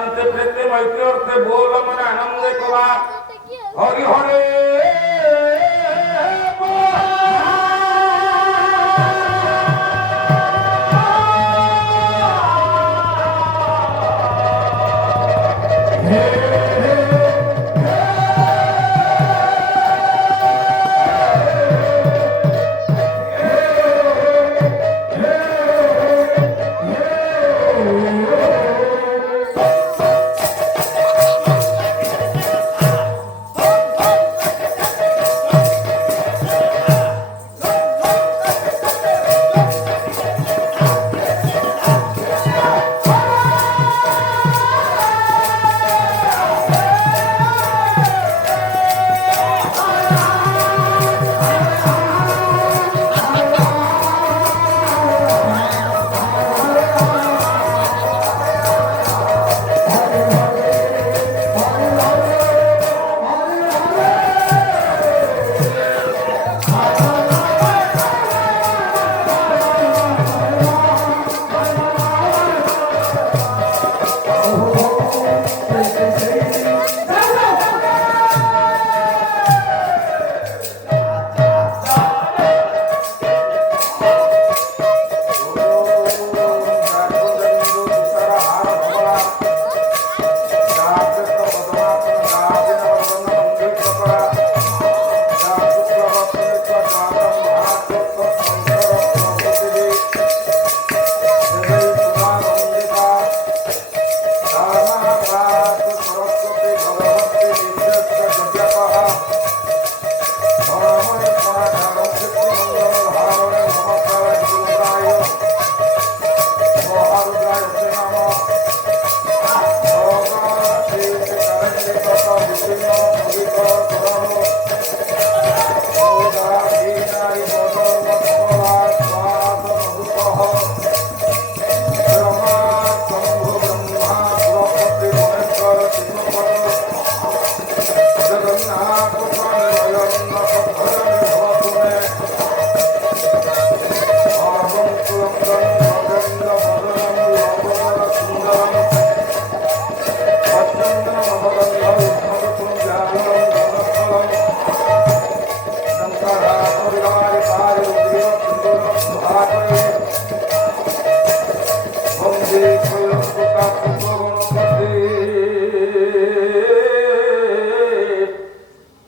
জানতে পেতে মৈত্রী অর্থে বল মনে আনন্দে কলা হরি হরে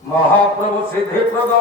মহাপ্রভু সিদ্ধি প্রদ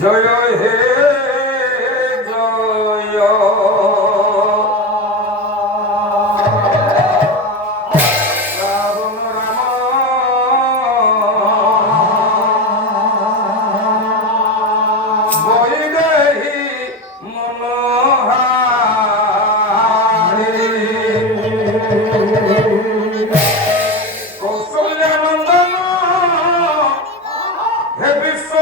জয় হে জয় রাবণ রাম বৈদেহী মনোহারি কৌশল্যানন্দন হে বিশ্ব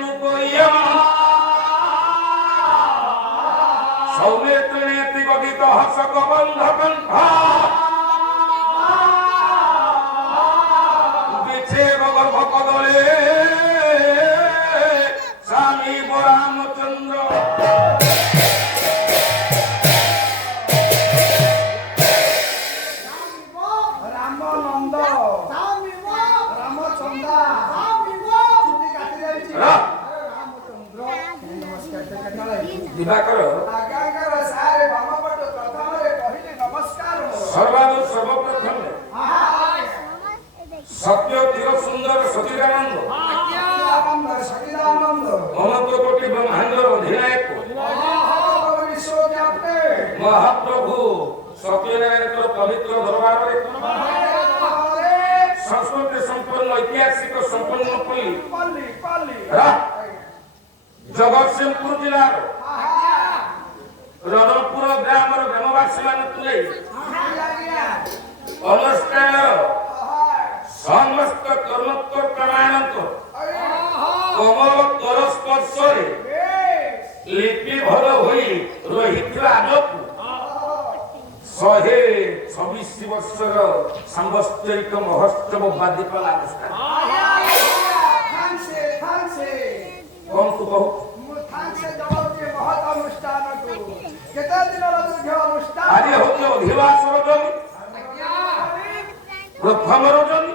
লুকইয়া সৌনেত্র নেতি গদিত হসক বন্ধ কণ্ঠ বিছে গর্ভ কদলে স্বামী রামচন্দ্র দিবাকর সর্বাদু সর্বপ্রথম সত্য চির সুন্দর সচিদানন্দ অনন্ত কোটি ব্রহ্মাণ্ডর অধিনায়ক মহাপ্রভু সত্যনারায়ণଙ୍କର ପବିତ୍ର ଦରବାରରେ ସଂସ୍କୃତି ସମ୍ପନ୍ନ ଐତିହାସିକ ସମ୍ପନ୍ନ ପଲ୍ଲୀ ଜଗତସିଂହପୁର ଜିଲ୍ଲାର ରଣପୁର ଗ୍ରାମର ଗ୍ରାମବାସୀମାନଙ୍କୁ ନେଇ ଅନୁଷ୍ଠାନର ସମସ୍ତ କର୍ମକର୍ତ୍ତାମାନଙ୍କ କମଳ କର ସ୍ପର୍ଶରେ ଲିପିବଦ୍ଧ ହୋଇ ରହିଥିବା ଆଗକୁ 126 ବର୍ଷର ସାମ୍ବତ୍ସରିକ ମହୋତ୍ସବ ବାଦୀପାଲା ଅନୁଷ୍ଠାନ କଣ ତୁ କହୁ ଆଜି ହଉଛି ଅଧିବାସର ଜମି ପ୍ରଥମ ରଜନୀ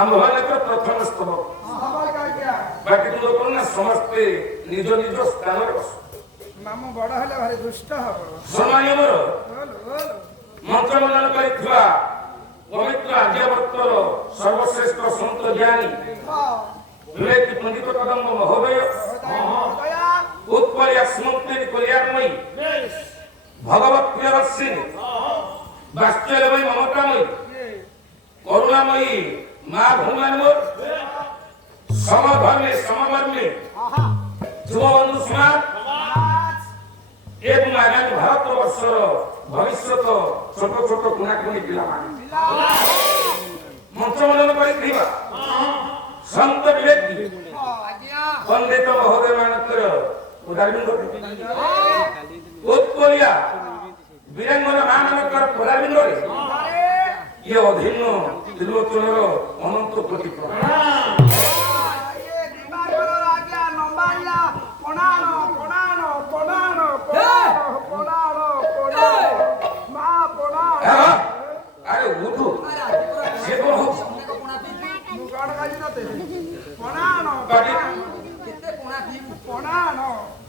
ଆମ୍ଭମାନଙ୍କର ପ୍ରଥମ ସ୍ତବ ବାକି ଲୋକ ନା ସମସ୍ତେ ନିଜ ନିଜ ସ୍ଥାନରେ ବସ ମାମୁ ବଡ ହେଲେ ଭାରି ଦୁଷ୍ଟ ହବ ସମ୍ମାନୀୟ ମନ୍ତ୍ରମଣ୍ଡଳ କରିଥିବା ପବିତ୍ର ଆର୍ଯ୍ୟବର୍ତ୍ତର ସର୍ବଶ୍ରେଷ୍ଠ ସନ୍ତ ଜ୍ଞାନୀ ବିବେକ ପଣ୍ଡିତ କଦମ୍ବ ମହୋଦୟ ଉତ୍କଳିଆ ସୁମନ୍ତ୍ରୀ କଲ୍ୟାଣମୟୀ ଭଗବତ ପ୍ରିୟଦର୍ଶିନୀ ବାତ୍ସଲ୍ୟମୟୀ ମମତାମୟୀ କରୁଣାମୟୀ ମା ଭୂମାନ ମୋର ସମଧର୍ମୀ ସମବର୍ମୀ ଯୁବବନ୍ଧୁ ସମାଜ ଏବଂ ଆଗାମୀ ଭାରତ ବର୍ଷର ଭବିଷ୍ୟତ ଛୋଟ ଛୋଟ କୁଣାକୁଣି ପିଲାମାନେ ମଞ୍ଚମଣ୍ଡନ କରିଥିବା ସନ୍ତ ବିବେକୀ ପଣ୍ଡିତ ମହୋଦୟ ମାନଙ୍କର ଉଦାହରଣ ଉତ୍କଳିଆ ବୀରାଙ୍ଗନ ମା ମାନଙ୍କର ପଦାବିନ୍ଦରେ ଇଏ ଅଧୀନ ତ୍ରିଲୋଚନର ଅନନ୍ତ କୋଟି আরে উঠু সে কোন হচ্ছে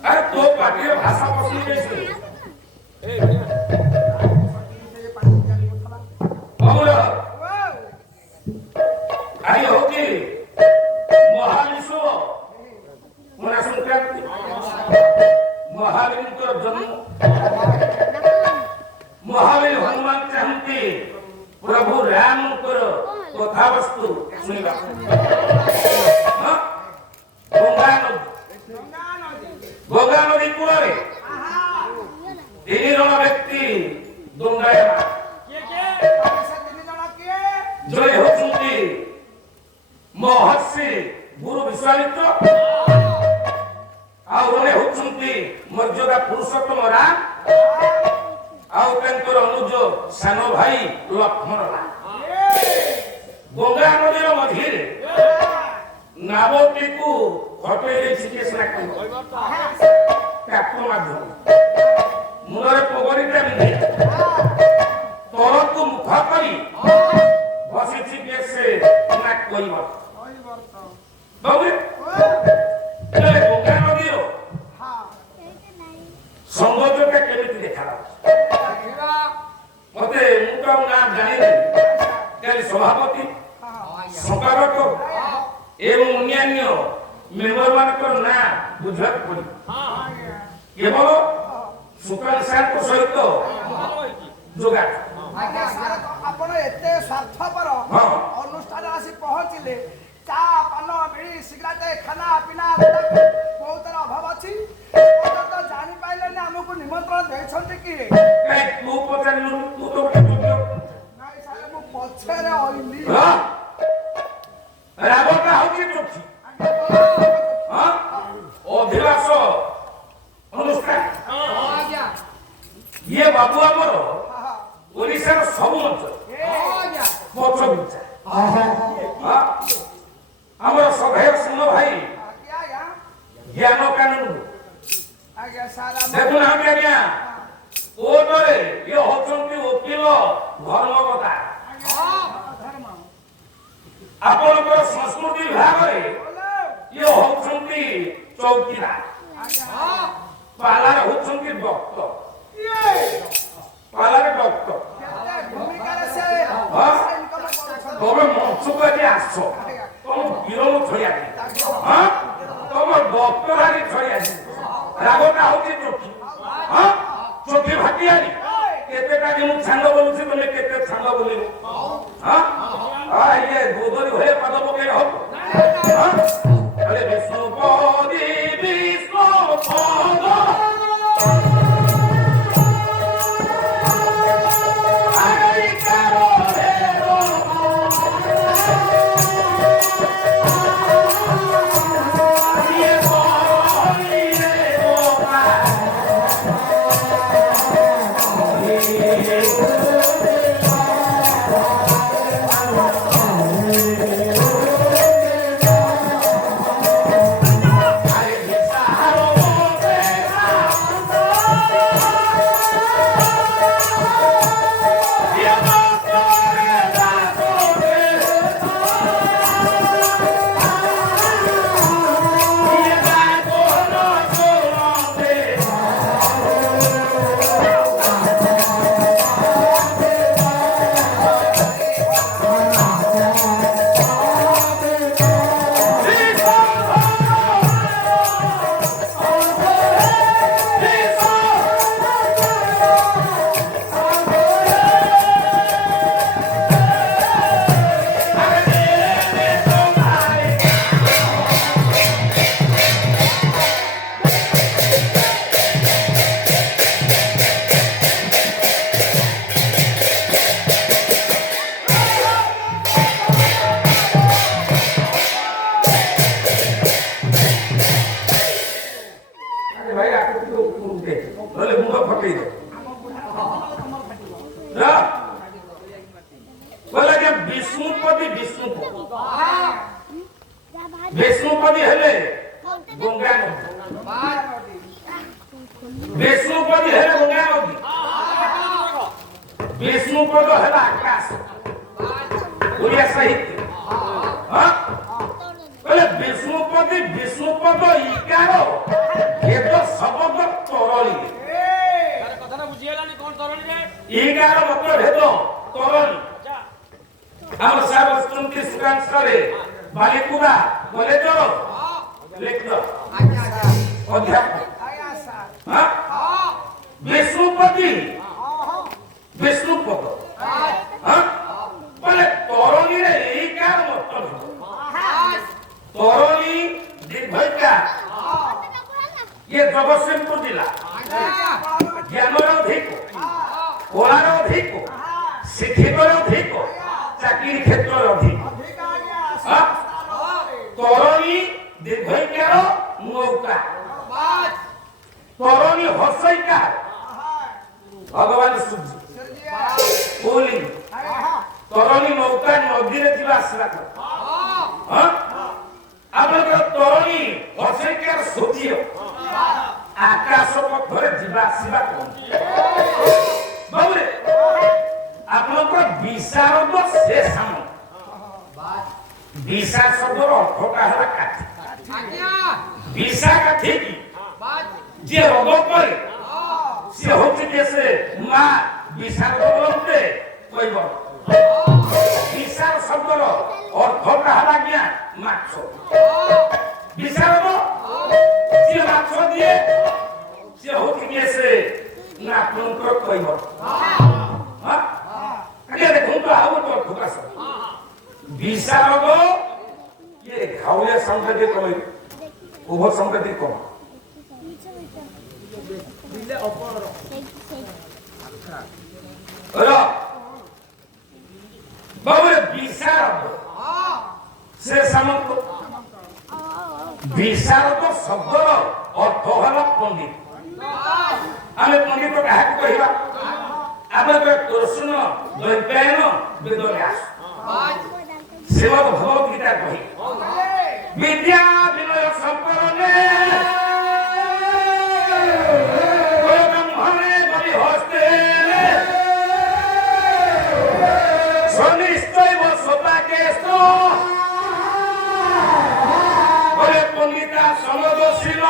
আরে তো পাটির ভাষা পছন্দ গেছে আরে হচ্ছে মহাবিশ্ব মনে সংক্রান্তি মহাবীরଙ୍କର ଜନ୍ମ ମହାବୀର ହନୁମାନ ଚାହାନ୍ତି ପ୍ରଭୁ ରାମଙ୍କର କଥାବସ୍ତୁ ଶୁଣିବା ଗଙ୍ଗା ନଦୀ କୂଳରେ 3 ଜଣ ବ୍ୟକ୍ତି ଦଣ୍ଡାୟମାନ ଜଣେ ହେଉଛନ୍ତି ମହର୍ଷି ଗୁରୁ ବିଶ୍ୱାମିତ୍ର ଆଉ ଜଣେ ହେଉଛନ୍ତି ମର୍ଯ୍ୟାଦା ପୁରୁଷୋତ୍ତମ ରାମ ଆଉ ତାଙ୍କର ଅନୁଜ ସାନ ଭାଇ ଲକ୍ଷ୍ମଣ ଗଙ୍ଗା ନଦୀର ମଝିରେ ନାବଟିକୁ ହଟେଇ ଦେଇଛି କିଏ ସିନା କାଠ ମାଧ୍ୟମ ମୁଣ୍ଡରେ ପଗଡ଼ିଟା ବିନ୍ଧି ତଳକୁ ମୁଖ କରି ବସିଛି କିଏ ସେ ନା କହିବ ଗଙ୍ଗା ନଦୀର ସୌନ୍ଦର୍ଯ୍ୟଟା କେମିତି ଦେଖାଯାଉଛି ମତେ ମୁଁ ତ ଆଉ ନାଁ ଜାଣିନି କାଲି ସଭାପତି ସମ୍ପାଦକ ଏବଂ ଅନ୍ୟାନ୍ୟ ମେମ୍ବର ମାନଙ୍କର ନାଁ ବୁଝିବାକୁ ପଡିବ କେବଳ ସୁକାନ୍ତ ସାର୍ଙ୍କ ସହିତ ଯୋଗାଯୋଗ ଆପଣ ଏତେ ସ୍ୱାର୍ଥପର ଅନୁଷ୍ଠାନ ଆସି ପହଞ୍ଚିଲେ ଚା ପାନ ବିଡ଼ି ସିଗାରେଟ ଖାନା ପିନା ବହୁତ ଅଭାବ ଅଛି ଜାଣିପାରିଲେନି ଆମକୁ ନିମନ୍ତ୍ରଣ ଦେଇଛନ୍ତି କି ତୁ ପଚାରିଲୁ ତୁ ତ ନାଇଁ ସାର୍ ମୁଁ ପଛରେ ଅଇଲି ରାବଣଟା ହଉଛି ବାବୁ ଆମର ଓଡ଼ିଶାର ସବୁ ଅଞ୍ଚଳ ପଛ ବିଞ୍ଚା ଆମର ସଭ୍ୟ ସିଂହ ଭାଇ ଜ୍ଞାନ କାନୁନ ଦେଖୁନାହାନ୍ତି ଆଜ୍ଞା କୋର୍ଟରେ ଇଏ ହଉଛନ୍ତି ଓକିଲ ଧର୍ମକର୍ତ୍ତା ଆପଣଙ୍କର ସଂସ୍କୃତି ବିଭାଗରେ ଇଏ ହଉଛନ୍ତି ଚୌକିଦାର ପାଲାରେ ହଉଛନ୍ତି ଡକ୍ଟର ପାଲାରେ ଡକ୍ଟର ତମେ ମଞ୍ଚକୁ ଆଜି ଆସ ତମ ବିରୋଧ ଛଡିଆ ତମ ଡକ୍ଟର ଆଜି ଛଡିଆ ରାଗଟା ହଉଛି ଚୋଖି ଚୋଖି ଭାଟିଆରି କେତେଟା ମୁଁ ଛାଣ୍ଡ ବୋଲୁଛି ତମେ କେତେ ଛାଣ୍ଡ ବୋଲିବ ଇଏ ଗୋଦରୀ ଭଳିଆ ପାଦ ପକେଇ ହବ ବିଷ୍ଣୁପଦି ବିଷ୍ଣୁପଦ ବିଷ୍ଣୁପଦି ହେଲେ ଗଙ୍ଗା ନଦୀ ବିଷ୍ଣୁପଦି ହେଲେ ଗଙ୍ଗା ନଦୀ ବିଷ୍ଣୁପଦ ହେଲା ଆକାଶ ଓଡ଼ିଆ ସାହିତ୍ୟ କହିଲେ ବିଷ୍ଣୁପଦି ବିଷ୍ଣୁପଦ ଇକାର ଭେଦ ଶବ୍ଦ ତରଳି ଇକାର ମତ ଭେଦ ତରଳି ଆମର ସାହେବ ଅଛନ୍ତି ସୁକାଂଶରେ ବାଲିକୁରା କଲେଜର ଲେକ୍ଚର ଅଧ୍ୟାପକ ବିଷ୍ଣୁପଦି ବିଷ୍ଣୁପଦ ମାନେ ତରଣୀରେ ଏଇ କାର ମତ ତରଣୀ ଦୀର୍ଘକା ଇଏ ଜଗତସିଂହପୁର ଜିଲ୍ଲା ଜ୍ଞାନର ଅଧିକ କଳାର ଅଧିକ ଶିକ୍ଷିତର ଅଧିକ ଚାକିରି କ୍ଷେତ୍ରରେ ଅଧିକ ତରଣୀ ଦୀର୍ଘକାର ନୌକା ତରଣୀ ହର୍ଷଇକାର ଭଗବାନ ସୂର୍ଯ୍ୟ କୋହଲି ତରଣୀ ନୌକା ନଦୀରେ ଯିବା ଆସିବା କର ଆପଣଙ୍କର ତରଣୀ ହର୍ଷଇକାର ସୂର୍ଯ୍ୟ ଆକାଶ ପଥରେ ଯିବା ଆସିବା କରନ୍ତି ବାବୁରେ ଆପଣଙ୍କର ବିଶାରଦ ସେ ସାମ ବିଶା ଶବ୍ଦର ଅର୍ଥଟା ହେଲା କାଠି ବିଶା କାଠି ଯିଏ ରୋଗ କରେ ସିଏ ହଉଛି ଯେ ସେ ମା ବିଶାରଦ ବୋଲନ୍ତେ କହିବ ବିଶାର ଶବ୍ଦର ଅର୍ଥଟା ହେଲା ଆଜ୍ଞା ମାଛ ବିଶାରଦ ଯିଏ ମାଛ ଦିଏ ସିଏ ହଉଛି ଯେ ସେ ଆପଣଙ୍କର କହିବ ଆଜ୍ଞା ଦେଖନ୍ତୁ ଆଉ ଗୋଟେ ଅର୍ଥ ଆସ ବିଶାରଦ ये घावल्या संगती कमी उभ संगती कम दिले अपर बाबरे विशारद से सामंत विशारद शब्दर अर्थ होला पंडित ଆମେ ପଣ୍ଡିତ କାହାକୁ କହିବା ଆମେ କୃଷ୍ଣ ଦ୍ୱୈପାୟନ ବେଦବ୍ୟାସ ଶ୍ରୀମଦ୍ ଭଗବତ ଗୀତା କହି ବିଦ୍ୟା ବିନୟ ସମ୍ପନ୍ନେ ବ୍ରହ୍ମଣେ ବଳି ହସ୍ତେ स्वनिश्चैव स्वपाकेस्त बले पंडिता समदर्शिन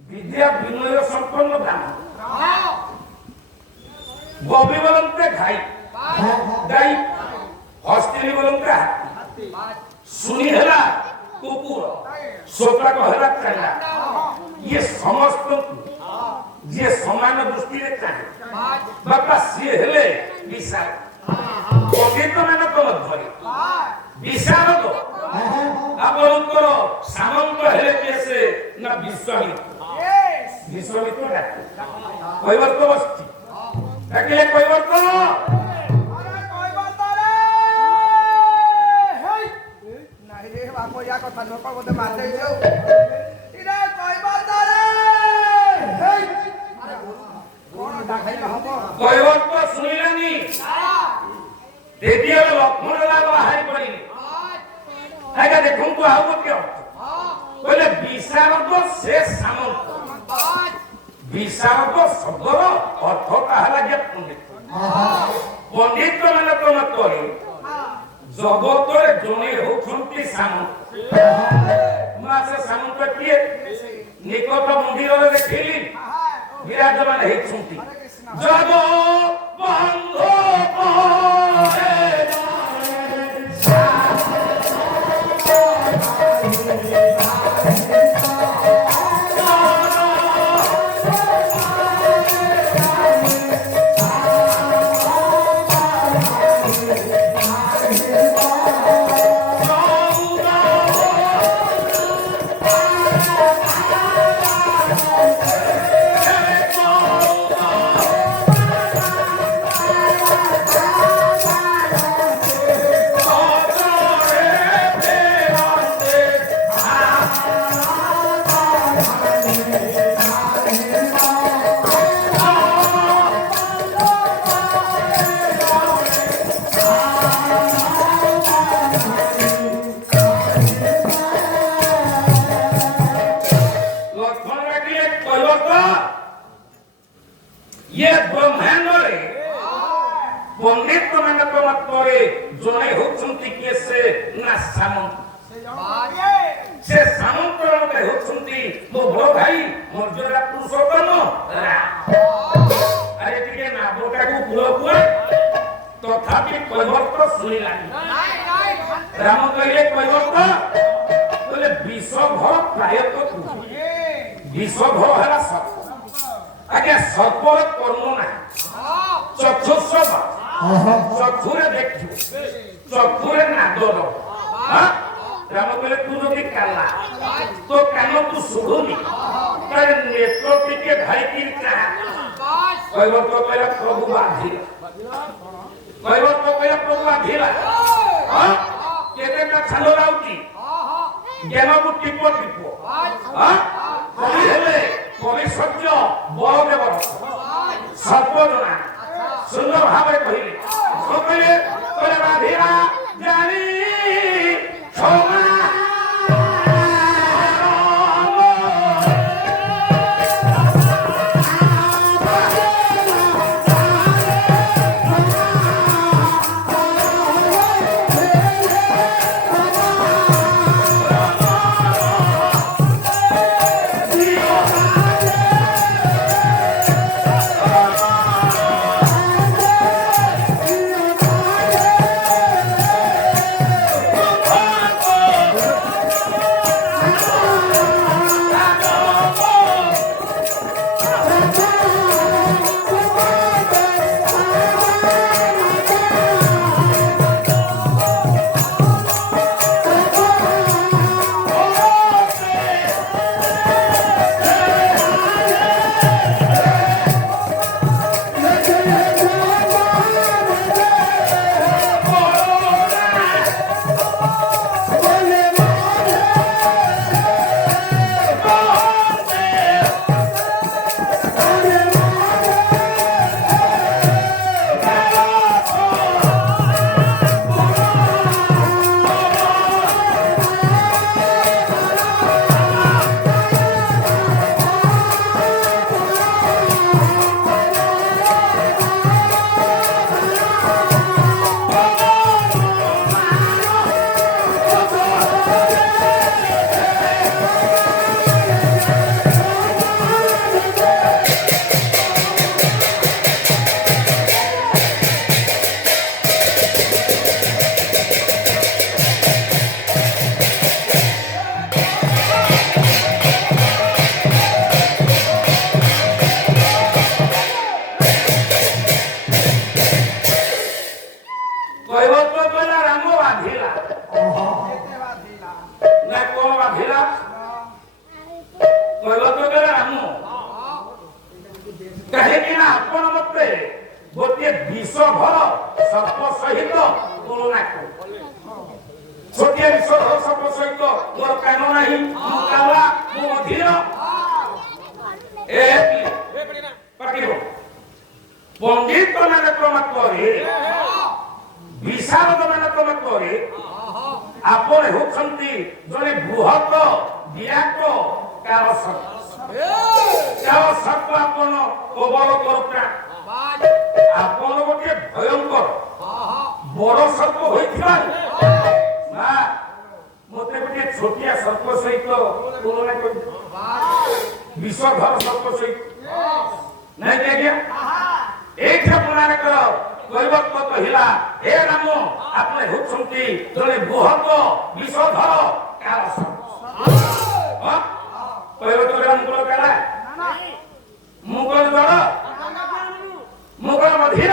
विद्या विनय संपन्न ब्राह्मण बबी बोलते घाई गाई हस्तिनी बोलते हाथी सुनी हेला कुकुर सोपा कहला काला ये समस्त जे समान दृष्टि रे चाहे बापा सी हेले विशाल पंडित माने तो धरे विशाल तो आपनकर सामंत हेले कैसे ना विश्वामित्र डाके কৈবর্ত বস্তি ডাকিলে কৈবর্ত अरे কৈবর্ত रे हेई नाही रे बापो या কথা নক বদে মার দেই যাও ইরে কৈবর্ত রে হেই কোন ডাকাইলে হবো কৈবর্ত শুনিলানি দেবীর লক্ষ্মণ লাগ হাই পড়ি আগে দেখুন তো আউ কেউ কইলে বিশারদ শেষ সামন্ত বিশারদ শব্দর অর্থ কাহলা যে পণ্ডিত পণ্ডিত মানে তো করে জগতরে জনে হউছন্তি সামন্ত মাসে সামন্ত কিয়ে নিকট মন্দিরে দেখিলি বিরাজমান হেইছন্তি জগ বন্ধ করে ये ब्रह्मांड रे पंडित माने तो मत करे जने होचंती केसे ना सामंत से सामंत रे होचंती मो बड़ भाई मर्यादा पुरुषोत्तम अरे टिके ना बोटा को पुरो पुरो तथापि কৈবর্ত শুনিলানি राम कहिले কৈবর্ত बोले विश्वभर प्रायत विश्वभर हला सब आगे सर्पर कर्म ना चक्षुस्व चक्षुरे देखु चक्षुरे नादर राम कहले तू जदि काला तो कान तू सुधुनी तार नेत्र टिके भाई की चाह কৈবর্ত कहला प्रभु बाधिला কৈবর্ত कहला प्रभु बाधिला केते का छालो राउती ज्ञान को टिपो टिपो कवि हेले कवि सत्य बलदेव सर्वजना सुंदर भावे कहले कहले कहले राधिरा जानी क्षमा সর্প সহিত তুলনা কর ছোটিয়া বিশ্বধর সর্প সহিত মোর কান নাই মু কালা মু অধীর এ পাটিব পণ্ডিত মানে তোমাক করে বিশারদ মানে তোমাক করে আপন হেউଛନ୍ତି জনে বৃহৎ বিরাট কাল সর্প কাল সর্প আপন কবল করপ্রা আপন গোটে ভয়ঙ্কর বড় সর্প হইଥିବା না মতে গোটে ছোটিয়া সর্প সহিত তুলনা କରି ବିଶ୍ୱଧର ସର୍ପ ସହିତ ନାଇଁ କି ଆଜ୍ଞା ଏଇଟା ପୁରାଣ କର କୈବର୍ତ୍ତ କହିଲା ହେ ରାମ ଆପଣ ହେଉଛନ୍ତି ଜଣେ ବୃହତ ବିଶ୍ୱଧର କାଳ ସର୍ପ କୈବର୍ତ୍ତ ମୁକୁଳ କାଳ ମୁକୁଳ ଜଳ ମୁକୁଳ ମଧୀର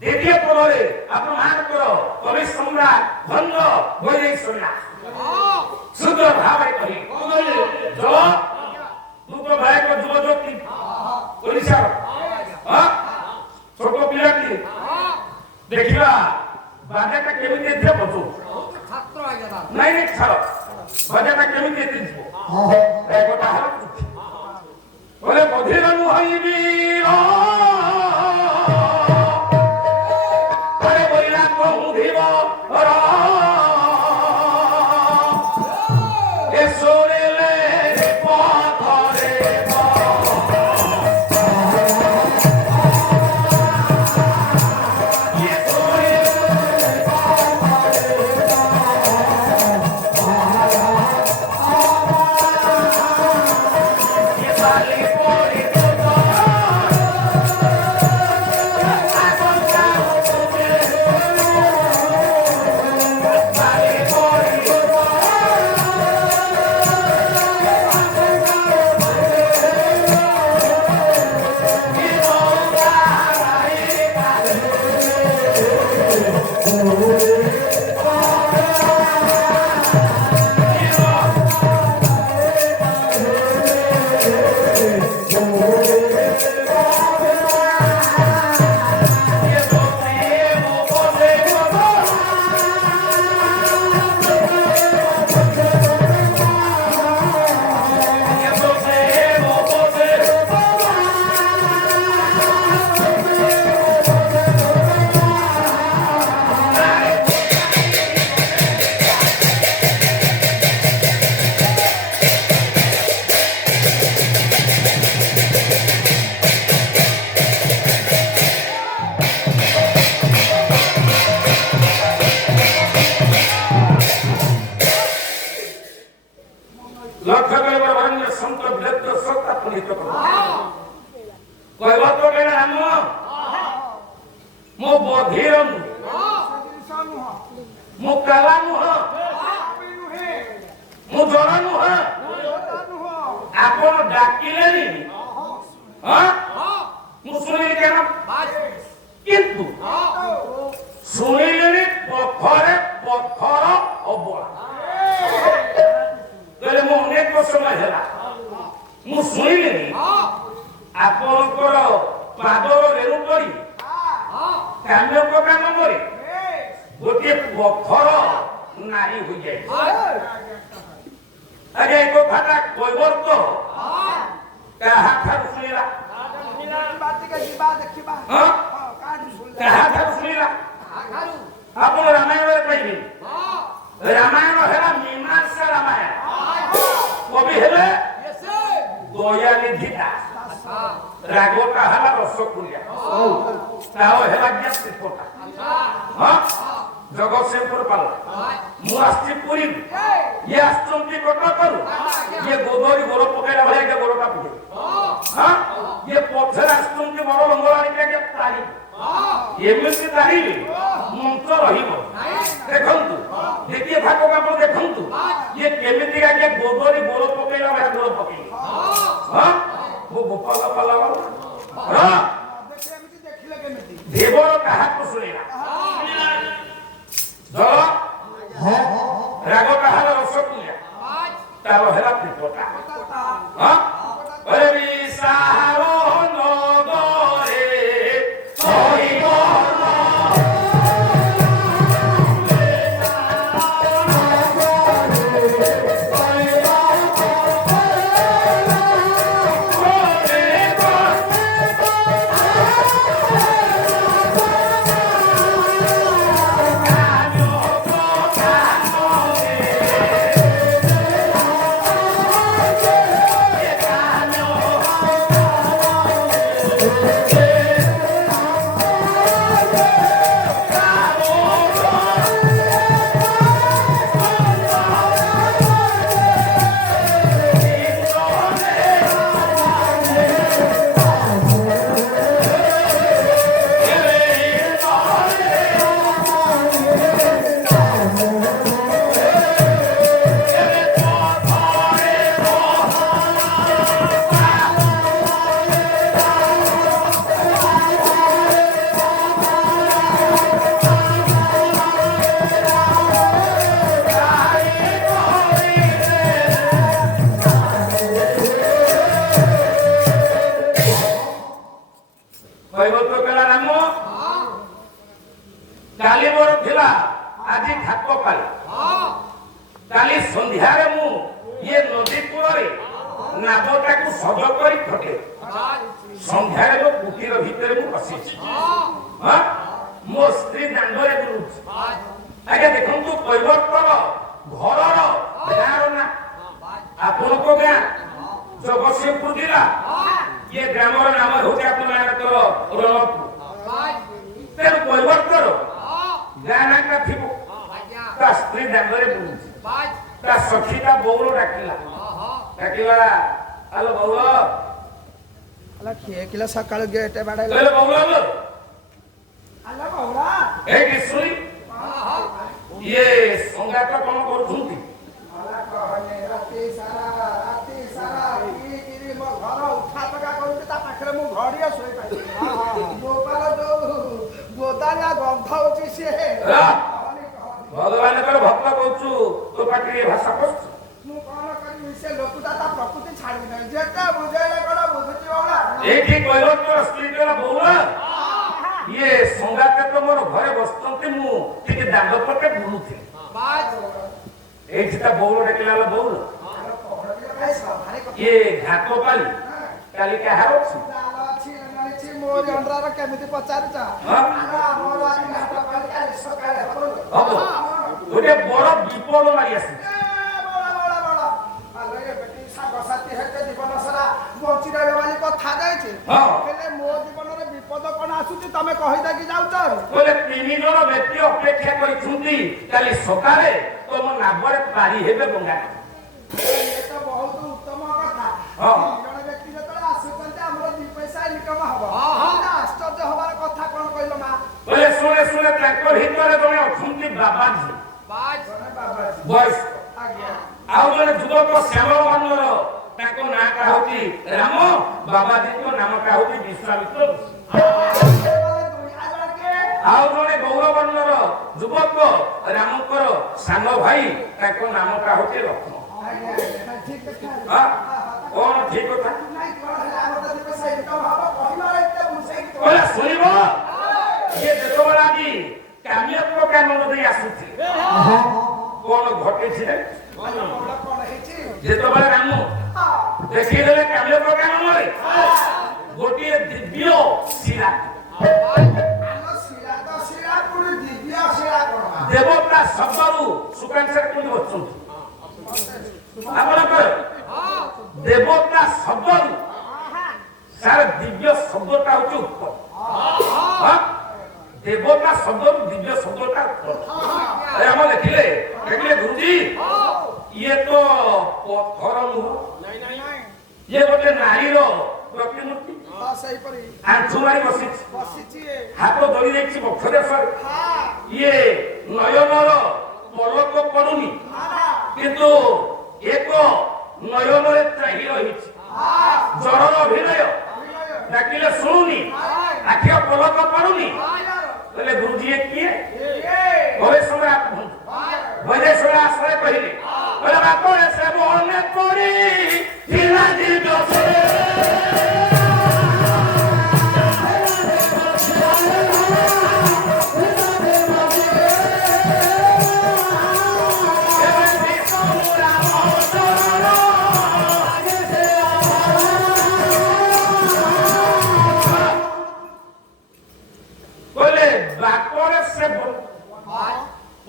ଦ୍ୱିତୀୟ ପଦରେ ଆପଣ ମାନଙ୍କର କବି ସମ୍ରାଟ ଭଞ୍ଜ ବୈଦେଇ ଶୁଣିଲା ଶୁଦ୍ର ଭାବରେ କହି ଜଳ দুটো ভাইক যুবজ্যোতি ওড়িশার ছোট পিলাটি দেখিবা বাজাটা কেমিতি দিয়ে বসু ছাত্র নাই নাই ছাড় বাজাটা কেমিতি দিব এই কথা হল বলে বধির নুহইবি আরে বইলা কহুধিব এসোরেলে পথরে কিন্তু শুনিলেনি পথরে পথর অবলা বলে মু অনেক সময় হেলা মু শুনিলেনি আপনার পাদর রেণু পড়ি কাম্যক কাম করে গোটিয়ে পথর নারী হয়ে যায় আগে এই কথাটা কৈবর্ত কাহা ঠাରୁ শুনিলা କାହା ଠାରୁ ଶୁଣିଲା ଆପଣ ରାମାୟଣରେ ପାଇବେ ରାମାୟଣ ହେଲା ମୀମାଂସା ରାମାୟଣ କବି ହେଲେ ଦୟାନିଧି ଦାସ ରାଗଟା ହେଲା ରସକୁଲିଆ ତାଳ ହେଲା ତ୍ରିପଟା ଜଗତସିଂହପୁର ପାଲା ମୁଁ ଆସିଛି ପୁରୀ ଇଏ ଆସିଛନ୍ତି କଟକରୁ ଇଏ ଗୋଦରି ଗୋର ପକେଇଲା ଭଳିଆ ଇଏ ଗୋରଟା ପକେଇବେ ଇଏ ପଛରେ ଆସିଛନ୍ତି ବଡ ଲଙ୍ଗଳାଣିକା ତାଳି ଏମିତି ତାଳିଲେ ମନ୍ତ୍ର ରହିବ ଦେଖନ୍ତୁ ଦ୍ୱିତୀୟ ଭାଗକୁ ଆପଣ ଦେଖନ୍ତୁ ଇଏ କେମିତିକା ଇଏ ଗୋଦରି ଗୋର ପକେଇଲା ଭଳିଆ ଗୋର ପକେଇଲେ ମୁଁ ଗୋପାଳ ପାଲା ଦେବର କାହାକୁ ଶୁଣିଲା ରାଗ କାହାର ରସକୁଲିଆ ତାର ହେଲା ତ୍ରିପଟା ବିଶାଳ ନଦରେ କହିବ କାଲି ମୋର ଥିଲା ଆଜି ଘାତ କାଲି କାଲି ସନ୍ଧ୍ୟାରେ ମୁଁ ଇଏ ନଦୀ କୂଳରେ ନାବଟାକୁ ସଜ କରି ଫଟେ ସନ୍ଧ୍ୟାରେ ମୋ କୁଟୀର ଭିତରେ ମୁଁ ବସିଛି ମୋ ସ୍ତ୍ରୀ ଦାଣ୍ଡରେ ବୁଲୁଛି ଆଜ୍ଞା ଦେଖନ୍ତୁ କୈବର୍ତ୍ତର ଘରର ଗାଁର ନା ଆପଣଙ୍କ ଗାଁ ଜଗତସିଂହପୁର ଜିଲ୍ଲା ଇଏ ଗ୍ରାମର ନାମ ହେଉଛି ଆପଣମାନଙ୍କର ରଣପୁର ତେଣୁ କୈବର୍ତ୍ତର ଗାଁ ନାଁଟା ଥିବ ତା ସ୍ତ୍ରୀ ଦାଣ୍ଡରେ ବୁଲୁଛି ତା ସଖୀ ତା ବୋଉର ଡାକିଲା ଆଲୋ ବୋଉ ଆଲା କିଏ କିଲା ସକାଳୁ ଗେଟ୍ ବାଡେଇଲା କହିଲେ ବୋଉ ଆଲା ବଉଳା ଏଇଠି ଶୁଣି ଇଏ ସଙ୍ଗାତ କଣ କରୁଛନ୍ତି ଆଲା କହନି ରାତି ସାରା କିରି ମୋ ଘର ଉଠା ପକା କରୁଛି ତା ପାଖରେ ମୁଁ ଘଡ଼ିଆ ଶୋଇ ପାଇଲି ଗୋପାଳ ଯୋଉ ଗୋଦାଳିଆ ଗନ୍ଧ ହଉଛି ସିଏ ଭଗବାନଙ୍କର ଭକ୍ତ କହୁଛୁ ତୋ ପାଟିରେ ଭାଷା ପଶୁଛୁ ମୁଁ କଣ କରିବି ସେ ଲୋକଟା ତା ପ୍ରକୃତି ଛାଡି ନାହିଁ ଯେତେ ବୁଝେଇଲେ କଣ ବୁଝୁଛି ବଉଳା ଏଇଠି କହିବ ତୋର ସ୍ତ୍ରୀ କହିଲା ବୋଉଳା ଇଏ ସଙ୍ଗାତ ତ ମୋର ଘରେ ବସୁଛନ୍ତି ମୁଁ ଟିକେ ଦାଣ୍ଡ ପଟେ ବୁଲୁଥିଲି ଏଇଠି ତା ବୋଉଳ ଡାକିଲା ବୋଉଳ ଇଏ ଘାତ ପାଲି କାଲି କାହାର ଅଛି ମୋର ଅଣ୍ଡରାର କେମିତି ପଚାରୁଛ ହବ ଗୋଟେ ବଡ ବିପଦ ମାରି ଆସିଛି ସାଙ୍ଗସାଥି ହେତେ ଜୀବନ ସାରା ବଞ୍ଚି ରହିବ ବୋଲି କଥା ଯାଇଛି ହେଲେ ମୋ ଜୀବନରେ ବିପଦ କଣ ଆସୁଛି ତମେ କହିଦେଇକି ଯାଉଛ କହିଲେ 3 ଜଣ ବ୍ୟକ୍ତି ଅପେକ୍ଷା କରିଛନ୍ତି କାଲି ସକାଳେ ତମ ନାବରେ ପାରି ହେବେ ବଙ୍ଗା ଏ ତ ବହୁତ ଉତ୍ତମ କଥା 3 ଜଣ ବ୍ୟକ୍ତି ଯେତେବେଳେ ଆସୁଛନ୍ତି ଆମର 2 ପଇସା ଇନକମ ହବ ଆଶ୍ଚର୍ଯ୍ୟ ହବାର କଥା କଣ କହିଲ ମା କହିଲେ ଶୁଣେ ତାଙ୍କ ଭିତରେ ଜଣେ ଅଛନ୍ତି ବାବାଜୀ ବୟସ ଆଉ ଜଣେ ଯୁବକ ଶ୍ୟାମ ମାନର ତାଙ୍କ ନାଁଟା ହଉଛି ରାମ ବାବାଜୀଙ୍କ ନାମଟା ହଉଛି ବିଶ୍ୱାମିତ୍ର ଆଉ ଜଣେ ଗୌରବର୍ଣ୍ଣର ଯୁବକ ରାମଙ୍କର ସାନ ଭାଇ ତାଙ୍କ ନାମଟା ହଉଛି ଲକ୍ଷ୍ମଣ କଣ ଠିକ କଥା ଶୁଣିବ ଇଏ ଯେତେବେଳେ ଆଜି କାମିୟତ୍ୱ କାନନ ଦେଇ ଆସୁଥିଲେ କଣ ଘଟିଛି ଯେତେବେଳେ ରାମ ଦେଖିଦେଲେ କାମିୟତ୍ୱ କାନନରେ ଗୋଟିଏ ଦିବ୍ୟ ଶିଳା ଦେବତା ଶବ୍ଦରୁ ସୁକାଂଶରେ କେମିତି ଅଛନ୍ତି ଆପଣଙ୍କର ଦେବତା ଶବ୍ଦରୁ ସାର ଦିବ୍ୟ ଶବ୍ଦଟା ହଉଛି ଉତ୍ପନ୍ନ ଦେବତା ଶବ୍ଦରୁ ଦିବ୍ୟ ଶବ୍ଦଟା ଉତ୍ପନ୍ନ ଆମେ ଦେଖିଲେ ଗୁରୁଜୀ ଇଏ ତ ପଥର ନୁହଁ ଇଏ ଗୋଟେ ନାରୀର ପ୍ରତିମୂର୍ତ୍ତି ଆଣ୍ଠୁ ମାରି ବସିଛି ହାତ ଧରି ଦେଇଛି ବକ୍ଷଦେଶରେ ଇଏ ନୟନର ପଲକ ପଡୁନି କିନ୍ତୁ ଏକ ନୟନରେ ତ୍ରାହି ରହିଛି ଜଳର ଅଭିନୟ ଡାକିଲେ ଶୁଣୁନି ଆଖିର ପଲକ ପଡୁନି କହିଲେ ଗୁରୁଜୀ କିଏ ଗବେଷଣା ବୈଦେଶ୍ୱର ଆଶ୍ରୟ କହିଲେ ବାପ ସେ ମନେ ପଡି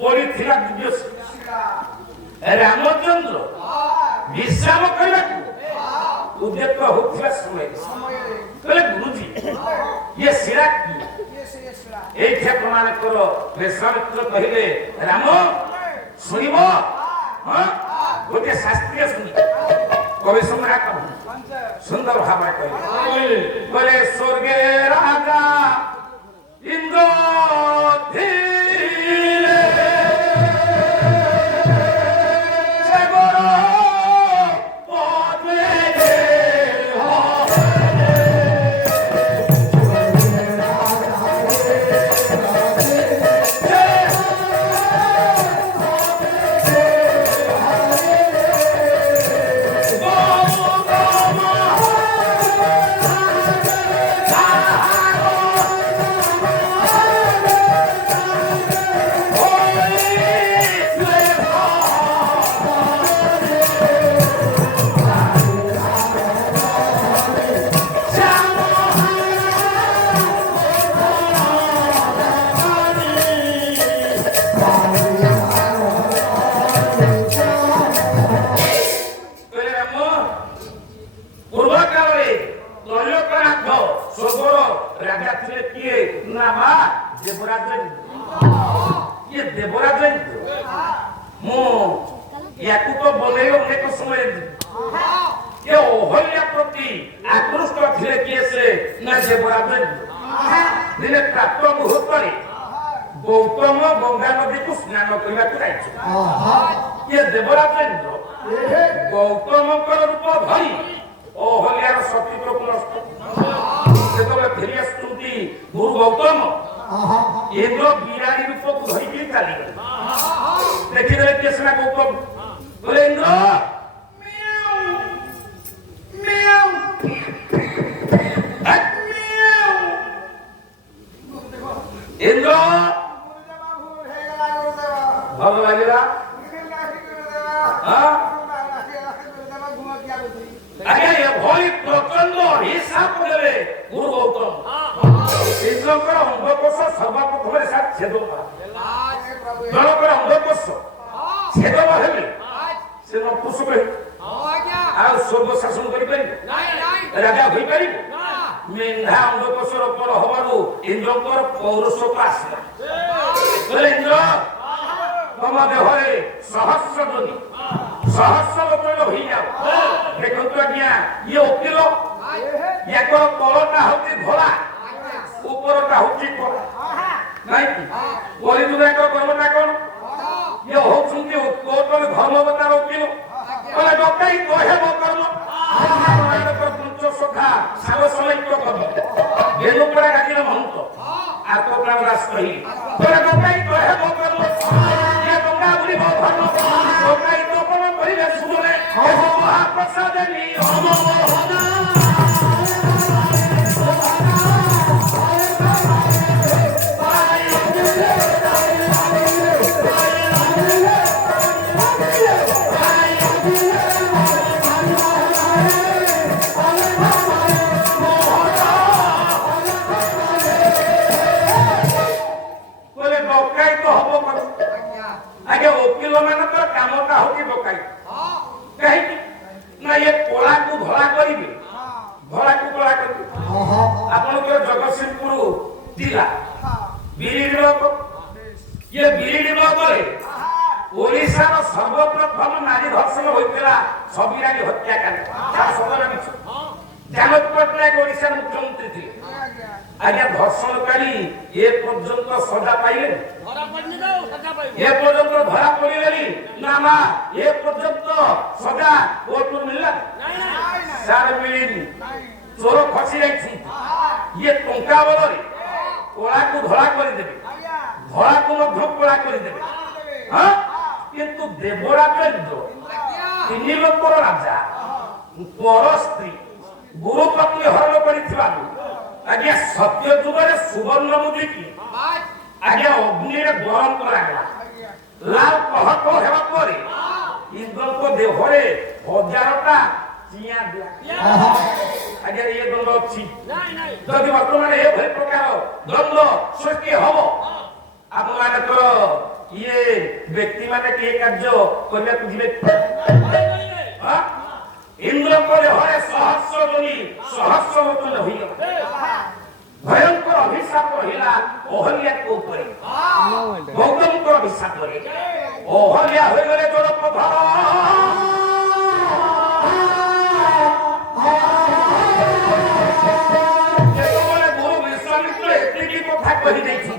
ପଡିଥିଲା ରାମଚନ୍ଦ୍ର ବିଶ୍ରାମ କରିବାକୁ ଉଦ୍ୟତ ହଉଥିବା ସମୟ କହିଲେ ଗୁରୁଜୀ ଇଏ ଶିଳା କି ଏଇଠି ଆପଣମାନଙ୍କର ବିଶ୍ୱାମିତ୍ର କହିଲେ ରାମ ଶୁଣିବ ଗୋଟେ ଶାସ୍ତ୍ରୀୟ ସଙ୍ଗୀତ କବି ସମ୍ରାଟ ସୁନ୍ଦର ଭାବରେ କହିଲେ ସ୍ୱର୍ଗେ ରାଜା ଇନ୍ଦ୍ର ଦେବରାଜ ଇଏ ଦେବରାଜ ମୁଁ ୟାକୁ ତ ବନେଇ ଅନେକ ସମୟ ଏ ଅହଲ୍ୟା ପ୍ରତି ଆକୃଷ୍ଟ ଥିଲେ କିଏ ସେ ନା ଦେବରାଜ ଦିନେ ପ୍ରାପ୍ତ ମୁହୂର୍ତ୍ତରେ ଗୌତମ ଗଙ୍ଗା ନଦୀକୁ ସ୍ନାନ କରିବାକୁ ଯାଇଛନ୍ତି। ଇଏ ଦେବରାଜେନ୍ଦ୍ର ଗୌତମଙ୍କର ରୂପ ଧରି ଅହଲ୍ୟାର ସତୀତ୍ୱକୁ ନଷ୍ଟ ଯେତେବେଳେ ଫେରି ଆସୁଛନ୍ତି ଗୁରୁ ଗୌତମ ଇନ୍ଦ୍ର ବିରାଡ଼ି ରୂପକୁ ଧରିକି ଚାଲିଗଲେ। ଦେଖିଦେଲେ କିଏ ସିନା ଗୌତମ କହିଲେ ଇନ୍ଦ୍ର ଇନ୍ଦ୍ର ଭଲ ଲାଗିଲା ଆଜ୍ଞା ଏଭଳି ପ୍ରଚଣ୍ଡ ହିସାବ ଦେଲେ ଗୁରୁ ଗୌତମ ଇନ୍ଦ୍ରଙ୍କର ଅଙ୍ଗକୋଷ ସର୍ବପ୍ରଥମରେ ଛେଦ ଜଣଙ୍କର ଅଙ୍ଗକୋଷ ଛେଦ ହେଲେ ସେ ନପୁଂସକ ଆଉ ସ୍ୱର୍ଗ ଶାସନ କରିପାରିବ ରାଜା ହୋଇପାରିବ ମେଣ୍ଢା ଅଙ୍ଗକୋଷର ପର ହବାରୁ ଇନ୍ଦ୍ରଙ୍କର ପୌରୁଷତ୍ୱ ଆସିଲା କହିଲେ ଇନ୍ଦ୍ର ତମ ଦେହରେ ସହସ୍ର ଯୋନି ସହସ୍ର ଲୋକ ହେଇଯାଉ ଦେଖନ୍ତୁ ଆଜ୍ଞା ଇଏ ଓକିଲ ୟାଙ୍କର ତଳଟା ହଉଛି ଧଳା ଉପରଟା ହଉଛି କଳା ନାଇଁ କି କଳିଯୁଗର କର୍ମଟା କଣ ଇଏ ହଉଛନ୍ତି କୋର୍ଟରେ ଧର୍ମବତାର ଓକିଲ କହିଲେ ଡକାଇ କହେବ କର୍ମ ପଞ୍ଚ ସଖା ସାବ ସମୈକ୍ୟ କର୍ମ ବେନୁପଡ଼ା ଗାଦିର ମହନ୍ତ ଆତ୍ମ ପ୍ରାଣ ଦାସ କହି କହିଲେ ଡକାଇ କହେବ କର୍ମ ଇଏ ଗଙ୍ଗା ବୁଲିବ ଧର୍ମ ଡକାଇ ତପନ କରିବେ ଶୁଣରେ ମହାପ୍ରସାଦ ନିୟମ ଓକିଲ ମାନଙ୍କର କାମଟା ହଉଛି ଡକାଇ କାହିଁକି ନା ଇଏ କଳାକୁ ଧଳା କରିବେ ଧଳାକୁ କଳା କରିବେ ଆପଣଙ୍କର ଜଗତସିଂହପୁର ଜିଲ୍ଲା ବିରିଡି ବ୍ଲକ ଇଏ ବିରିଡି ବ୍ଲକରେ ଓଡ଼ିଶାର ସର୍ବପ୍ରଥମ ନାରୀ ଧର୍ଷଣ ହୋଇଥିଲା ସବିରାନୀ ହତ୍ୟାକାଣ୍ଡ ଜାନକ ପଟ୍ଟନାୟକ ଓଡ଼ିଶାର ମୁଖ୍ୟମନ୍ତ୍ରୀ ଥିଲେ ଆଜ୍ଞା ଧର୍ଷଣକାରୀ ଏ ପର୍ଯ୍ୟନ୍ତ ସଜା ପାଇଲେନି ଏ ପର୍ଯ୍ୟନ୍ତ ଧରା ପଡ଼ିଲେନି ନା ମା ଏ ପର୍ଯ୍ୟନ୍ତ ସଜା କୋର୍ଟରୁ ମିଳିଲା ସାର ମିଳିନି ଚୋର ଖସି ଯାଇଛି ଇଏ ଟଙ୍କା ବଳରେ କଳାକୁ ଧଳା କରିଦେବେ ଧଳାକୁ ମଧ୍ୟ କଳା କରିଦେବେ କିନ୍ତୁ ଦେବରାଜେନ୍ଦ୍ର ତିନି ଲୋକର ରାଜା ପର ସ୍ତ୍ରୀ ଗୁରୁପତ୍ନୀ ହରଣ କରିଥିବାରୁ ଆଜ୍ଞା ସତ୍ୟ ଯୁଗରେ ସୁବର୍ଣ୍ଣ ମୁଦିକି ଆଜ୍ଞା ଅଗ୍ନିରେ ଗରମ କରାଗଲା ଲାଲ କହକ ହେବା ପରେ ଇନ୍ଦ୍ରଙ୍କ ଦେହରେ 1000ଟା ଚିଆଁ ଦିଆ ଆଜ୍ଞା ଏ ଦଣ୍ଡ ଅଛି ଯଦି ବର୍ତ୍ତମାନ ଏଭଳି ପ୍ରକାର ଦଣ୍ଡ ସୃଷ୍ଟି ହବ ଆପଣମାନଙ୍କର ଇଏ ବ୍ୟକ୍ତି ମାନେ କିଏ କାର୍ଯ୍ୟ କରିବାକୁ ଯିବେ ଇନ୍ଦ୍ରଙ୍କ ଦେହରେ ସହସ୍ର ଯୋନି ସହସ୍ର ଲୋଚନ ହୋଇଗଲା ଭୟଙ୍କର ଅଭିଶାପ ରହିଲା ଅହଲ୍ୟାଙ୍କ ଉପରେ ଗୌତମଙ୍କର ଅଭିଶାପରେ ଅହଲ୍ୟା ହୋଇଗଲେ ଜଳପଥର ଯେତେବେଳେ ଗୁରୁ ବିଶ୍ୱାମିତ୍ର ଏତିକି କଥା କହିଦେଇଛି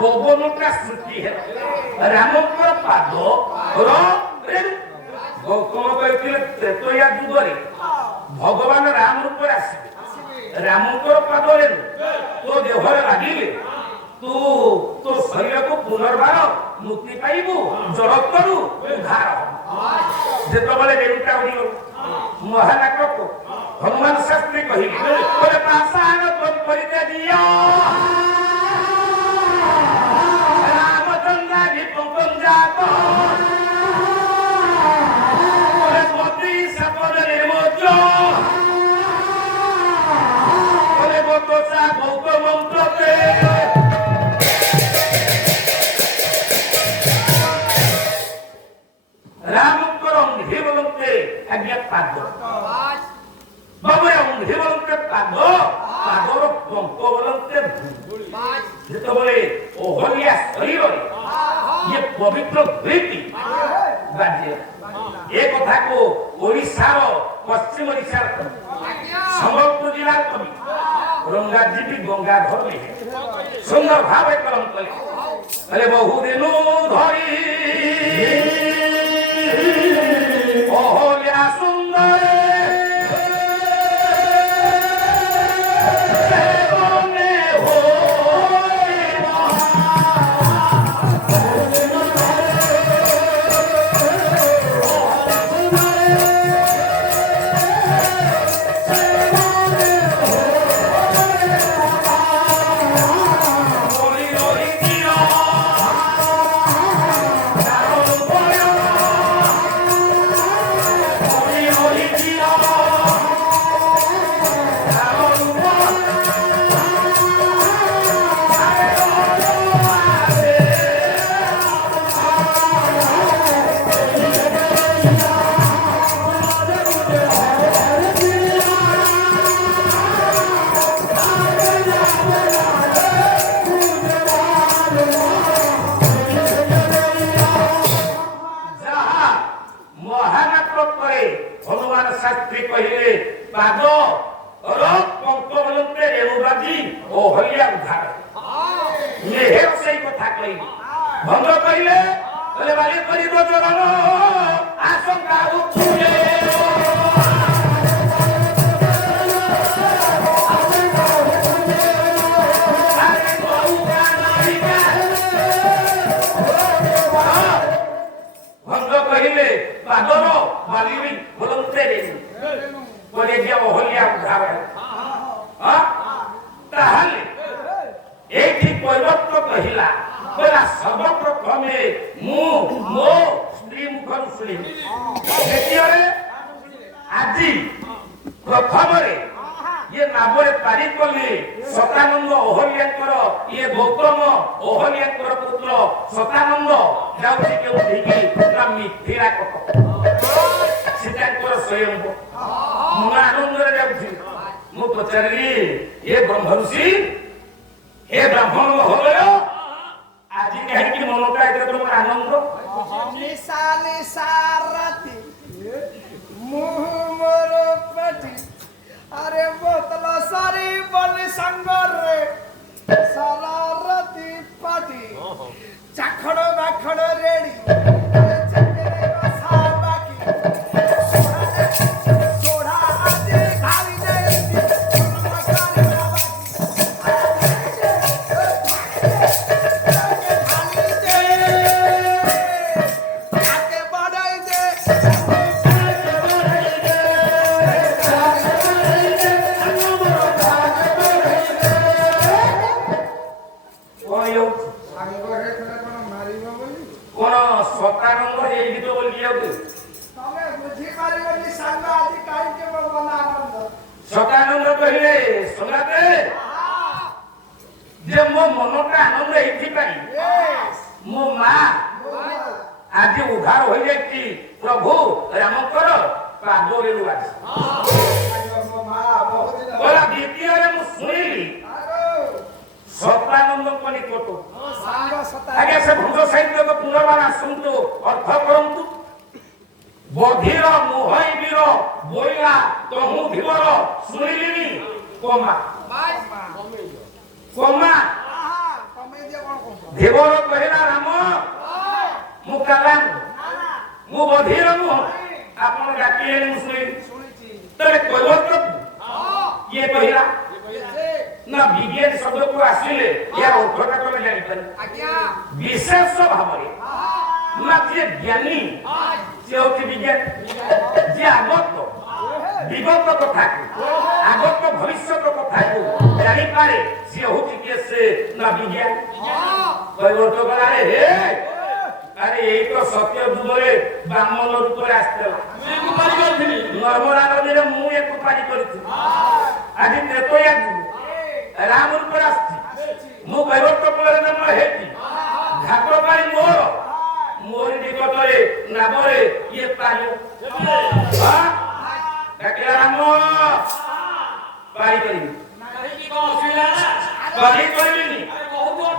ପବନଟା ସୃଷ୍ଟି ହେଲା ରାମଙ୍କର ପାଦ ଗୌତମ କହିଥିଲେ ତ୍ରେତୟା ଯୁଗରେ ଭଗବାନ ରାମ ରୂପରେ ଆସିବେ ରାମଙ୍କର ପାଦରେ ତୋ ଦେହରେ ଲାଗିଲେ ତୁ ତୋ ଶରୀରକୁ ପୁନର୍ବାର ମୁକ୍ତି ପାଇବୁ ଜଗତରୁ ଉଦ୍ଧାର ଯେତେବେଳେ ରେଣୁକା ଉଡ଼ିଗଲା ମହାନାୟକ ହନୁମାନ ଶାସ୍ତ୍ରୀ କହିଲେ ପାଷାଣ ପରିତ୍ୟାଜ୍ୟ ରାମଚନ୍ଦ୍ରାଭି ପଙ୍କଜାତ ରାମଙ୍କର ଅଙ୍ଘି ବୋଲନ୍ତେ ଆଜ୍ଞା ପାଦ ବାବୁରେ ଅଙ୍ଘି ବୋଲନ୍ତେ ପାଦ ପାଦର ପଙ୍କ ବୋଲନ୍ତେ ଯେତେବେଳେ ଓହଲିଆ ଶରୀରରେ ଇଏ ପବିତ୍ର ଧୂଳିଟି ବାଜିଲା ଏ କଥାକୁ ଓଡ଼ିଶାର ପଶ୍ଚିମ ଓଡ଼ିଶାର ସମ୍ବଲପୁର ଜିଲ୍ଲାର କବି ରଙ୍ଗାଜୀବୀ ଗଙ୍ଗାଧର ଲେଖେ ସୁନ୍ଦର ଭାବେ କଲମ କଲେ କହିଲେ ବହୁଦିନ ଧରି ଓହଲିଆ ସୁନ୍ଦର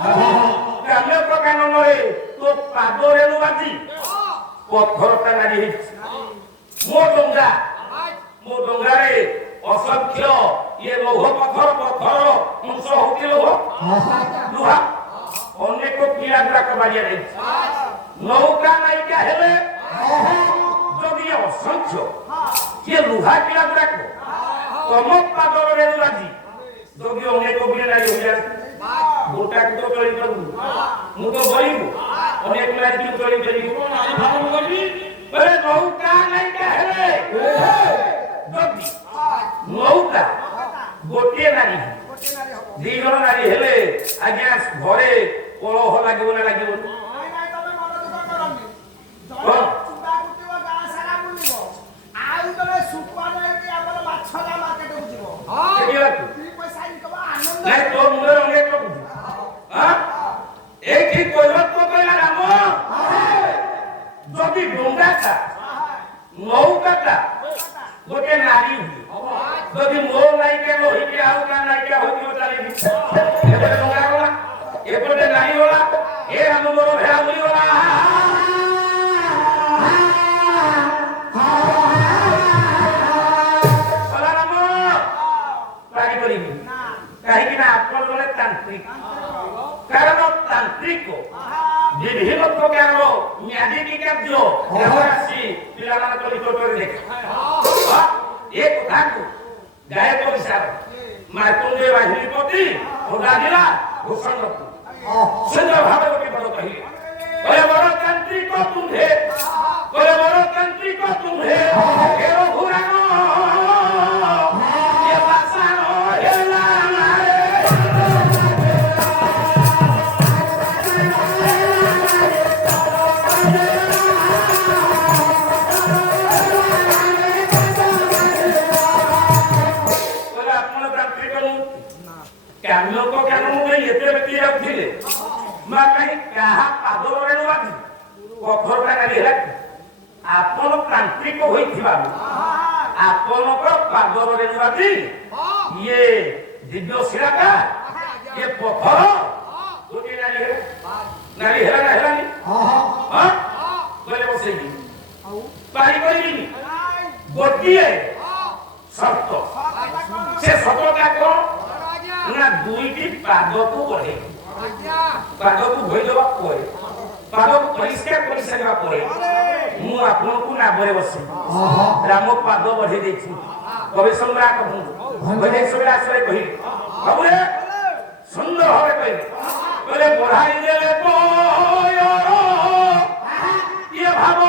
Kali ପାଦରେ ବାଜି ପଥରଟା ନାରୀ ହେଇଛି ମୋ ଡଙ୍ଗାରେ ଅସଂଖ୍ୟ ଇଏ ଲୌହ ପଥର ଅଂଶ ହଉଛି ଲୁହା ଅନେକ ପିଲା ଗୁଡାକ ବାଜିଆ ଯାଇଛି ନୌକା ନାୟିକା ହେଲେ ଯଦି ଅସଂଖ୍ୟ ଇଏ ଲୁହା ପିଲା ଗୁଡାକ ତମ ପାଦରେ ବାଜି ଯଦି ଅନେକ ପିଲା ନାରୀ ହୋଇଯାନ୍ତି ଗୋଟାକୁ ତ ଚଳି ପାରିବୁ ମୁଁ ତ ଗରିବୁ ଅନେକ ନାରୀ କି ଚଳି ପାରିବୁ ନୌକା ନାୟିକା ହେଲେ ଯଦି ନୌକା ଗୋଟିଏ ନାରୀ ଦି ଜଣ ନାରୀ ହେଲେ ଆଜ୍ଞା ଘରେ କଳହ ଲାଗିବ ନା ଲାଗିବନି এইটি কৈবত্য কইলা রাম যদি ডোঙ্গাটা নৌকাটা গোটে নারী যদি মো নায়িকা হইকি আউ কা নায়িকা হইকি চালি এপটে ডোঙ্গা গলা এপটে নারী গলা এ রাম বড় ভেড়া বলি গলা কাহিঁকি না আপনার জনে তান্ত্রিক কারণ তান্ত্রিক বিভিন্ন প্রকার ম্যাজিক কার্য আসি পিলামানক নিকটরে দেখে এ কথাକୁ গায়ক হিসাবে মার্কণ্ডেয় বাহিনী প্রতি খোদাদিলা ঘোষণা সুন্দর ভাবে গোটে বড় কহিলে বড় তান্ত্রিক তুম্ভে বড় তান্ত্রিক তুম্ভে এ রঘুরাম ଆପଣ ତାନ୍ତ୍ରିକ ହୋଇଥିବାରୁ ଆପଣଙ୍କ ପାଦରେ ବାଜି ଇଏ ଦିବ୍ୟ ଶିଳାଟା ଇଏ ପଥର ଗୋଟିଏ ନାରୀ ହେଲା ନା ହେଲାନି ଗଲେ ବସେଇକି ପାରି କରିବିନି ଗୋଟିଏ ସର୍ତ୍ତ ସେ ସର୍ତ୍ତଟା କଣ ନା ଦୁଇଟି ପାଦକୁ ବଢେଇ ପାଦକୁ ଧୋଇଦେବା ପରେ ପାଦକୁ ପରିଷ୍କାର କରିସାରିବା ପରେ ମୁଁ ଆପଣଙ୍କୁ ନାମରେ ବସି ରାମ ପାଦ ବଢେଇ ଦେଇଛି କବି ସମ୍ରାଟ ଆଶ୍ରୟ କହିଲି ବାବୁରେ ସୁନ୍ଦର ଭାବେ କହିଲେ କହିଲେ ବଢାଇ ଦେଲେ ଇଏ ଭାବ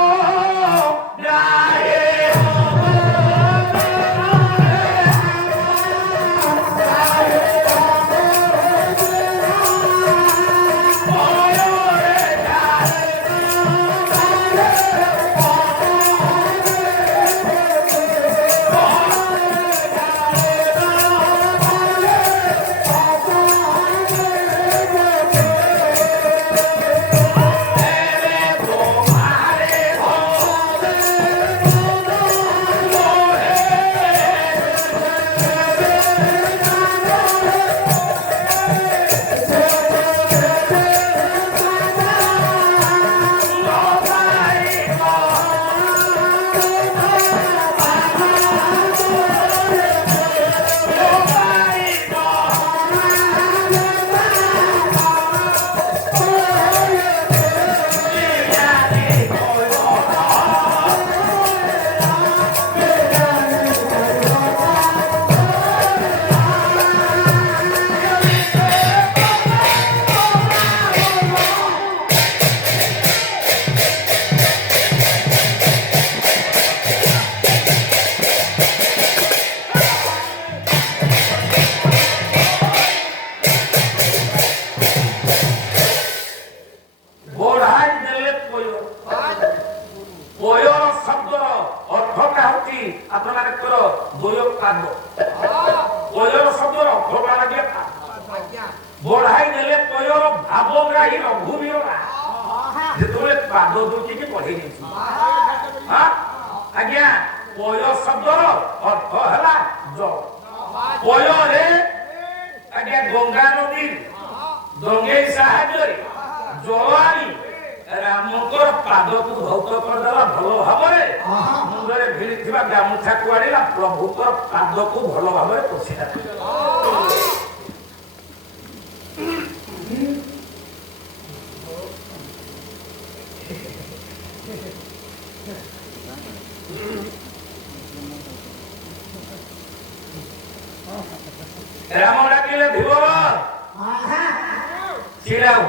बढ़ाई देले पयर भावग्राही रघुवीरा जेतले पाद दुटी के पढ़े नहीं हां आज्ञा पय शब्दर अर्थ हला ज पय रे आज्ञा गंगा नदी दंगे साहाଯ୍ୟରେ ଜଳ ଆଣି ରାମଙ୍କର ପାଦକୁ ଧୌତ କରିଦେଲା ଭଲ ଭାବରେ ମୁଣ୍ଡରେ ଭିଡ଼ିଥିବା ଗାମୁଛାକୁ ଆଣିଲା ପ୍ରଭୁଙ୍କର ପାଦକୁ ଭଲ ଭାବରେ ପୋଛିଲା। ରାମ ଡାକିଲେ ଧୀବର ଚିରାଉ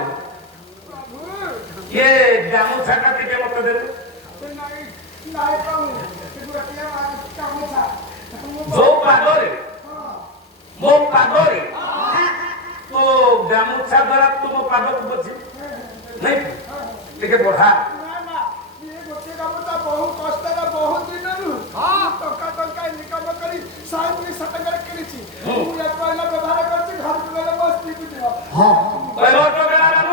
ये गामुछा का टिके मत दे जो पादरे मो पादरे तो गामुछा द्वारा तुम पाद को बची नहीं टिके बढ़ा बहुत कष्ट बहुत दिन टका टका इनकम करी साइड सटकर किछि पूरा पहला व्यवहार करछि घर को गले बस ठीक दियो हां कहलो तो राम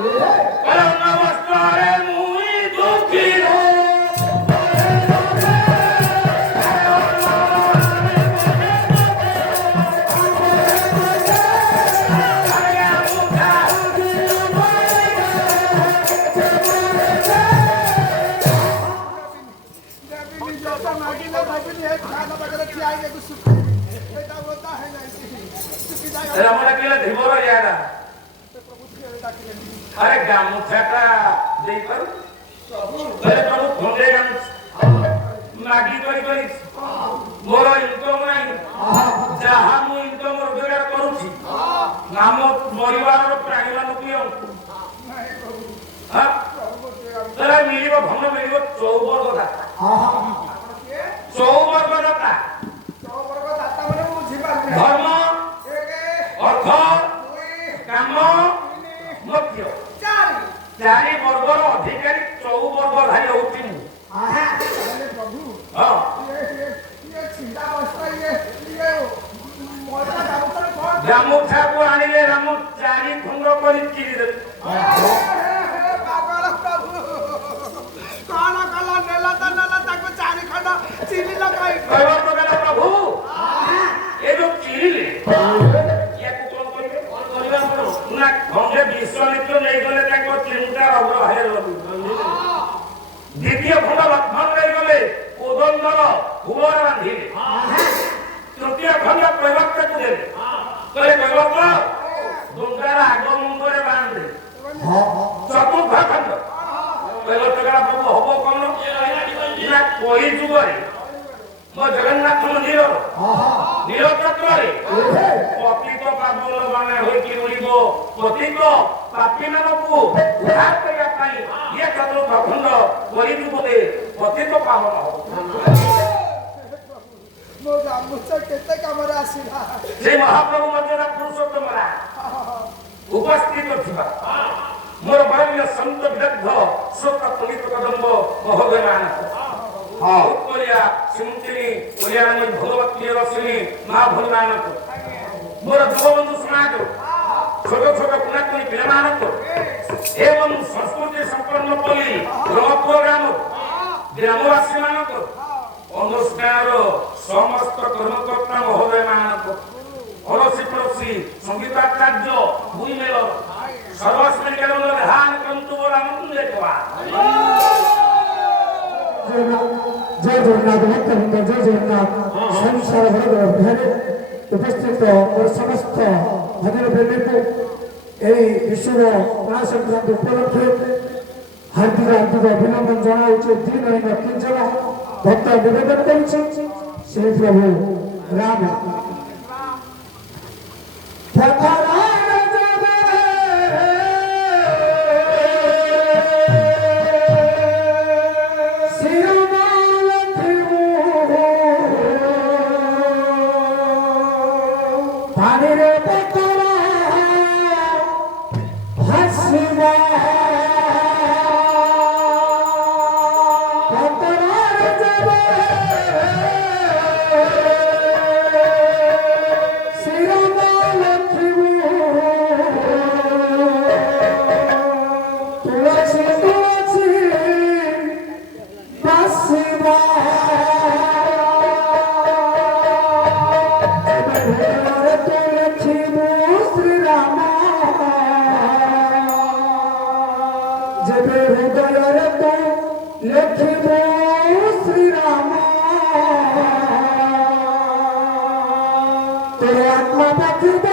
कहलो नमस्कार मुई दुखी रे रामड़ा केला धीबरो यारा अरे गामुछा का दे कर अरे प्रभु खोंडे मागी करी मोर इनकम नाही जहा मु इनकम रोजगार करूची नाम परिवार प्राणी मान पियो हां तरा मिलिबो भन्न मिलिबो 14 दाता माने बुझी पारबे धर्म अर्थ काम मोक्ष चारि वर्गर अधिकारी 14 वर्ग धारी होती मु प्रभु हां ये चिंता अवस्था ये मोटा गामुछा कोन गामुछा को आनिले राम चारि खंड करी चिरी दे पागल प्रभु कोन कला नेला ताको चारि खंड चिरी लगाई कहबो तो गला प्रभु ये जो चिरीले ये को कोन करबा ना खंडे विश्वामित्र नहीं गले ताको चिंता रबर हाय लबी द्वितीय खंड लक्ष्मण नहीं गले कोदंडर फुलर बांधी तृतीय खंड प्रवक्ता को दे कहले प्रवक्ता दुंगार आग मुंडरे बांधे चतुर्थ खंड प्रवक्ता का प्रभु हबो कोन ना कोई जुगरे मो जगन्नाथ मंदिर नीलचक्रे पतित पावन माने होई कि उड़िबो पतित पापी मानकु उद्धार करिया पाई ये चतुर्थ खंड कोई जुगरे पतित पावन हो मो गामुछा केते कामरा आसीला जे महाप्रभु मध्यरा पुरुषोत्तम रा उपस्थित थिबा मोर बरण्य संत विदग्ध श्रोत पुलित कदम्ब महोदय मान हां उत्तरिया सिमुतिनी ओलियानी भगवत प्रियदर्शिनी मां भगवानक मोर जुव बंधु समाज छोट छोट कुनाकुनी पिलामानक एवं संस्कृति संपन्न पल्ली प्रोग्राम ग्रामवासी मानक अनुष्ठान समस्त कर्मकर्ता महोदय मानक अड़ोसी पड़ोसी संगीताचार्य भूमि मेल सर्वस्वी केवल ध्यान कंतु रामकुंड देखवा जय जगन्नाथ भक्त जय जगन्नाथ संसार भर अभियान उपस्थित और समस्त भजन प्रेमी को यही विश्व पणा संक्रांति उपलक्षे हार्दिक हार्दिक अभिनंदन जनाऊे दिन अहिना किंचन भक्त निवेदन कर श्री प्रभु राम যেবে হৃদয়ের তো লেখিব শ্রীরাম তোর আত্মা পাখিব